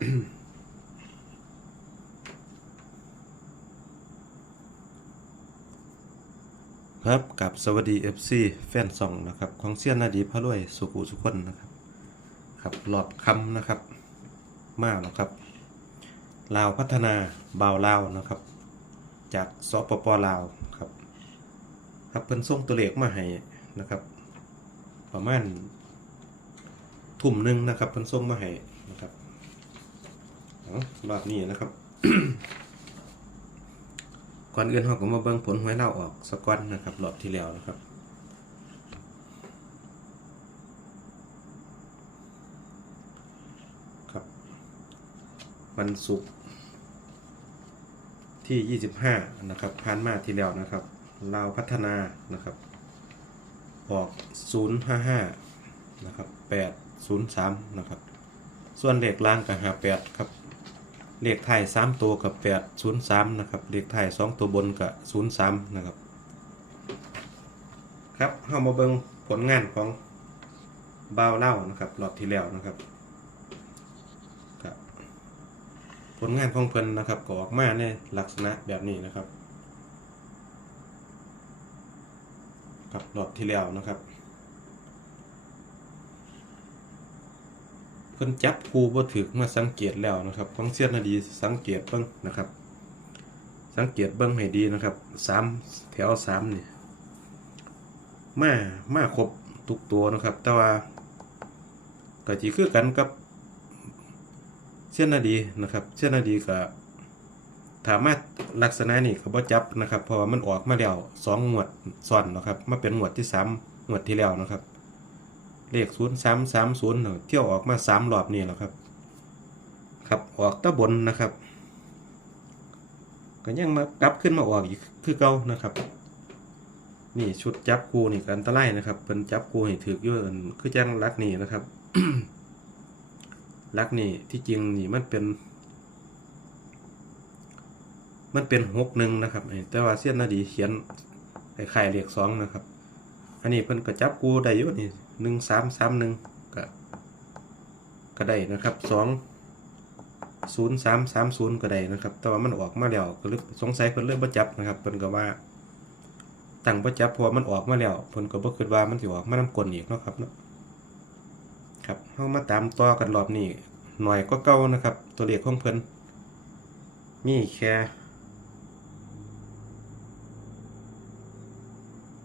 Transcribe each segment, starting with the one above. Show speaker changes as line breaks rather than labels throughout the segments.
ครับกับสวัสดี FC แฟนซองนะครับของเซียนนาดีพระรวยสุขุสุขคนนะครับ ครับหลอดคำนะครับ มาแล้วครับลาวพัฒนาบ่าวลาวนะครับ จากสปปลาวครับ ครับเพิ่นส่งตัวเลขมาให้นะครับ ประมาณทุ่มหนึ่งนะครับเพิ่นส่งมาให้นะครับ รอบนี้นะครับก่อนอื่นเราก็มาเบิ่งผลหวยเราออกสกก่อนนะครับรอบที่แล้วนะครับครับ วันศุกร์ที่ 25 นะครับผ่านมาที่แล้วนะครับเลาพัฒนานะครับ ออก 055 นะครับ 803 นะครับ ส่วนเลขล่างกับ58 ครับ เลขไทาย3ตัวกับ803นะครับเลขไทาย2ตัวบนกับ03นะครับ ครับเฮามาเบิ่งผลงานของบ่าวเล่านะครับรอบที่แล้วนะครับครับผลงานของเพิ่นนะครับก็ออกมาในลักษณะแบบนี้นะครับกับรอบที่แล้วนะครับ พิ่นจับคูบ่ถึกมาสังเกตแล้วนะครับของเสียนนาดีสังเกตเบิ่งนะครับ สังเกตเบิ่งให้ดีนะครับสามแถวสามนี่มามาครบทุกตัวนะครับ แต่ว่าก็สิคือกันกับเส้นนาดีนะครับ เส้นนาดีก็ถามมาลักษณะนี้ก็บ่จับนะครับเพราะว่ามันออกมาแล้วสองงวดซ้อนนะครับมาเป็นงวดที่สามงวดที่แล้วนะครับ เลขศูนย์สามสามศูนย์เที่ยวออกมาสามรอบนี่แหละครับ ครับออกตะบนนะครับก็ยังมากลับขึ้นมาออกอีกคือเก่านะครับ นี่ชุดจับคูนี่กันตรายนะครับเป็นจับคูให้ถือเยอะคือจังลักนี่นะครับลักนี่ที่จริงนี่มันเป็น มันเป็นหกหนึ่งนะครับไอ้แต่ว่าเสี้ยนนาดีเขียนไอ้ไข่เลขสองนะครับ อันนี้เพิ่นก็จับกูได้อยู่นี่หนึ่งสามสามหนึ่งก็ก็ได้นะครับสองศูนย์สามสามศูนย์ก็ได้นะครับ แต่ว่ามันออกมาแล้วก็เลยสงสัยเพิ่นเริ่มประจับนะครับเพิ่นก็ว่าตั้งประจับเพราะมันออกมาแล้วเพิ่นก็บ่คิดว่ามันสิออกมาน้ำกลอีกเนาะครับเนาะครับเฮามาตามต่อกันรอบนี้หน่อยก็เก่านะครับ ตัวเลขของเพิ่นมีแค่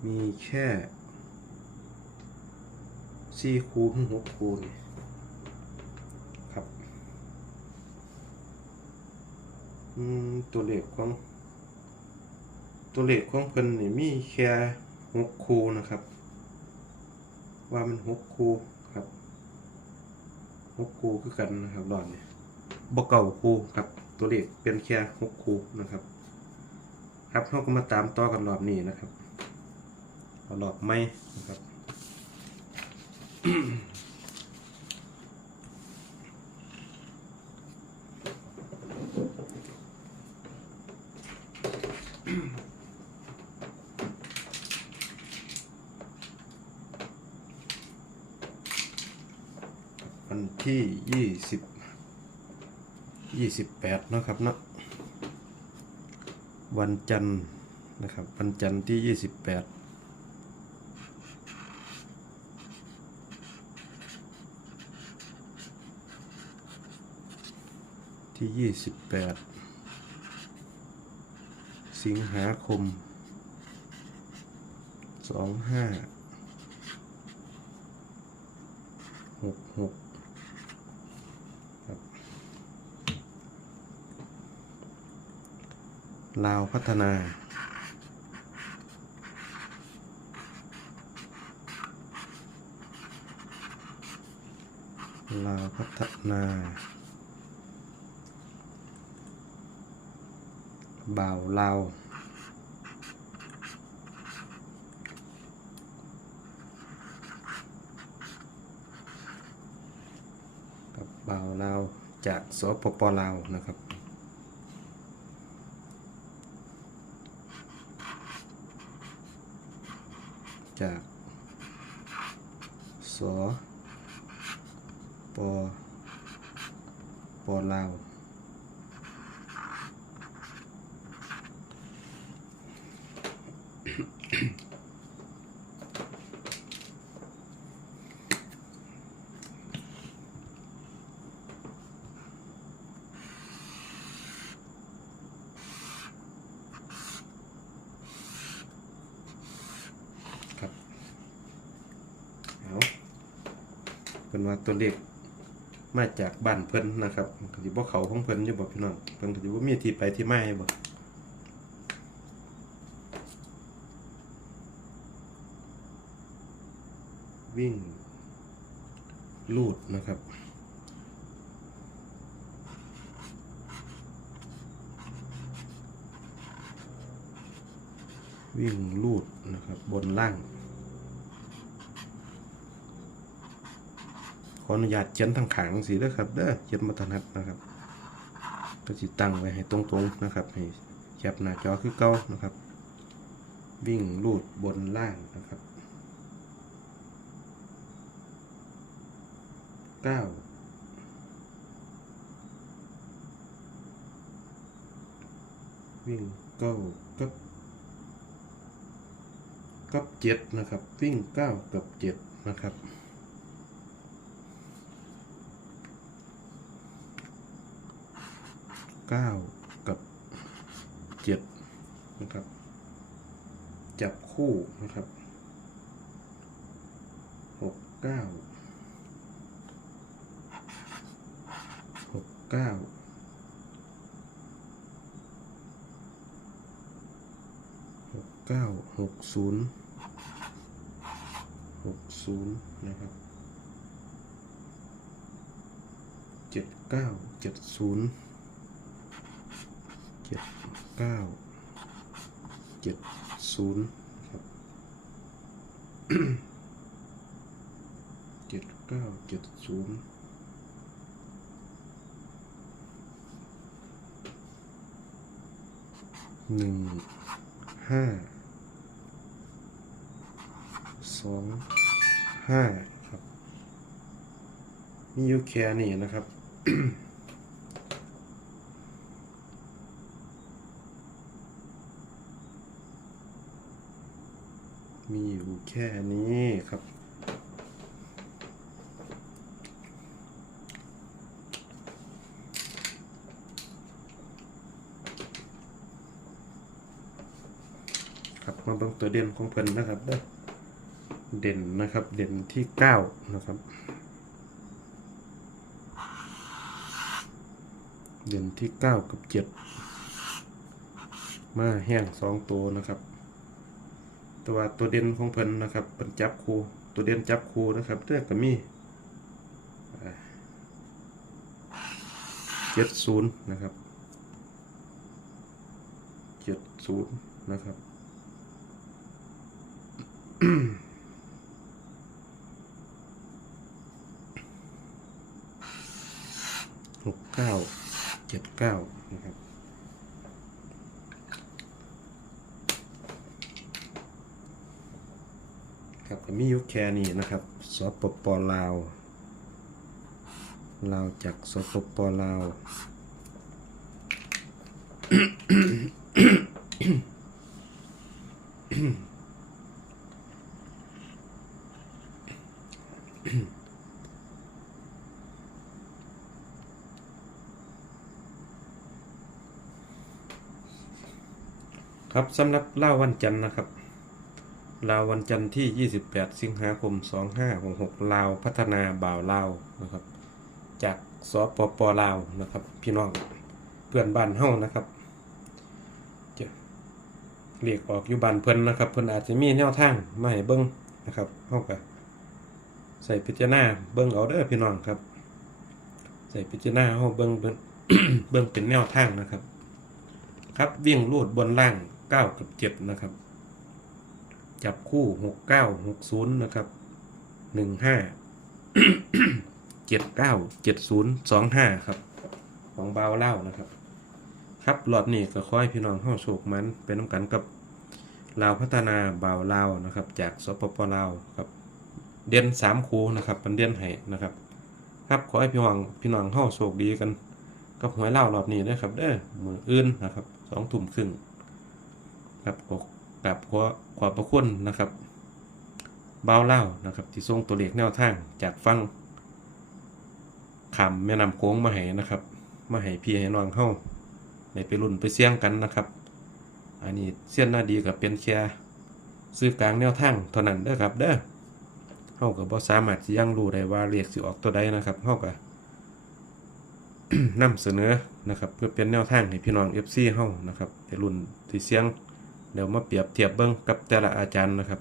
มีแค่ สี่คูถึงหกคูนี่ครับอืมตัวเลขของ ตัวเลขของเพิ่นนี่มีแค่หกคูนะครับ ว่ามันหกคูครับหกคูคือกันนะครับรอบนี้บกเก่าคูครับ ตัวเลขเป็นแค่หกคูนะครับ ครับเราก็มาตามต่อกันรอบนี้นะครับรอบไม่นะครับ วันที่ยี่สิบยี่สิบแปดนะครับเนาะวันจันทร์นะครับ วันจันทร์ที่ยี่สิบแปด ที่ยี่สิบแปดสิงหาคมสองห้าหกหกครับลาวพัฒนาลาวพัฒนา บ่าวลาวกับบ่าวลาวจากสปปลาวนะครับจากสปปปลาว เป็นว่าตัวเลขมาจากบ้านเพิ่นนะครับก็สิบ่เขาของเพิ่นอยู่บ่พี่น้องเพิ่นก็สิบ่มีที่ไปที่มาอยู่บ่วิ่งลูดนะครับวิ่งลูดนะครับบนล่าง ออนุญาตเขียนทางขางสีด้วยครับเด้อเขียนมาถนัดนะครับก็สิตั้งไว้ให้ตรงๆนะครับให้แคบหน้าจอคือเก่านะครับ วิ่งลูดบนล่างนะครับเก้าวิ่งเก้ากับกับเจ็ดนะครับ วิ่งเก้ากับเจ็ดนะครับ เก้ากับเจ็ดนะครับ จับคู่นะครับหกเก้าหกเก้าหกเก้าหกศูนย์หกศูนย์นะครับเจ็ดเก้าเจ็ดศูนย์ เจ็ดเก้าเจ็ดศูนย์ครับเจ็ดเก้าเจ็ดศูนย์หนึ่งห้าสองห้าครับมีอยู่แค่นี้นะครับ อยู่แค่นี้ครับ ครับมาเบิ่งตัวเด่นของเพิ่นนะครับเด้อเด่นนะครับเด่นที่เก้านะครับเด่นที่เก้ากับเจ็ดมาแห้งสองตัวนะครับ ตัวตัวเด่นของเพิ่นนะครับเป็นจับคู่ตัวเด่นจับคู่นะครับเรื่องก็มีเจ็ดศูนย์นะครับเจ็ดศูนย์นะครับหกเก้าเจ็ดเก้านะครับ ครับก็ มีอยุคแค่นี้นะครับสปปลาวลาวจากสปปลาวครับสำหรับเล่าวันจันทร์นะครับ ลาววันจันทร์ที่ 28 สิงหาคม 2566 ลาวพัฒนาบ่าวลาวนะครับ จากสปปลาวนะครับ พี่น้องเพื่อนบ้านเฮ้านะครับจะเรียกออกอยู่บ้านเพิ่นนะครับ เพิ่นอาจจะมีแนวทางมาให้เบิ่งนะครับเฮ้าก็ใส่พิจารณาเบิ่งเอาเด้อพี่น้องครับ ใส่พิจารณาเฮ้าเบิ่งเบิ่งเบิ่งเป็นแนวทางนะครับ ครับวิ่งรูดบนล่าง 9 กับ 7 นะครับ จับคู่หกเก้าหกศูนย์นะครับหนึ่งห้าเจ็ดเก้าเจ็ดศูนย์สองห้าครับ ของบาวเล่านะครับ ครับหลอดนี่ก็ค่อยพี่น้องห้าโศกมันเป็นน้ำกันกับลาวพัฒนาบาวลานะครับ จากสปปลาวครับเดือนสามคูนะครับเป็นเดือนไห้นะครับ ครับขอให้พี่น้องพี่น้องห้าโศกดีกัน กับหวยเล่ารอบนี้นะครับเด้อมืออื่นนะครับสองทุ่มครึ่งครับข กับขอขอบพระคุณนะครับเบ้าเล่านะครับที่ส่งตัวเลขแนวทางจากฟังคำแม่นำโค้งมาให้นะครับมาให้พี่ให้น้องเฮาในไปรุ่นไปเสี่ยงกันนะครับ อันนี้เสี้ยนหน้าดีกับเป็นแค่ซื้อกลางแนวทางเท่านั้นเด้อครับเด้อเฮาก็บ่สามารถยังรู้ได้ว่าเลขสิออกตัวใดนะครับเฮาก็นำเสนอนะครับ เพื่อเป็นแนวทางให้พี่น้อง FC เฮานะครับไปรุ่นที่เสี่ยง เดี๋ยวมาเปรียบเทียบเบิ้งกับแต่ละอาจารย์นะครับ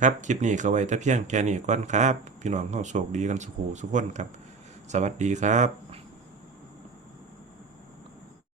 ครับคลิปนี้ก็ไว้แต่เพียงแค่นี้ก่อนครับ พี่น้องเฮาโชคดีกันสุขสุขคนครับ สวัสดีครับ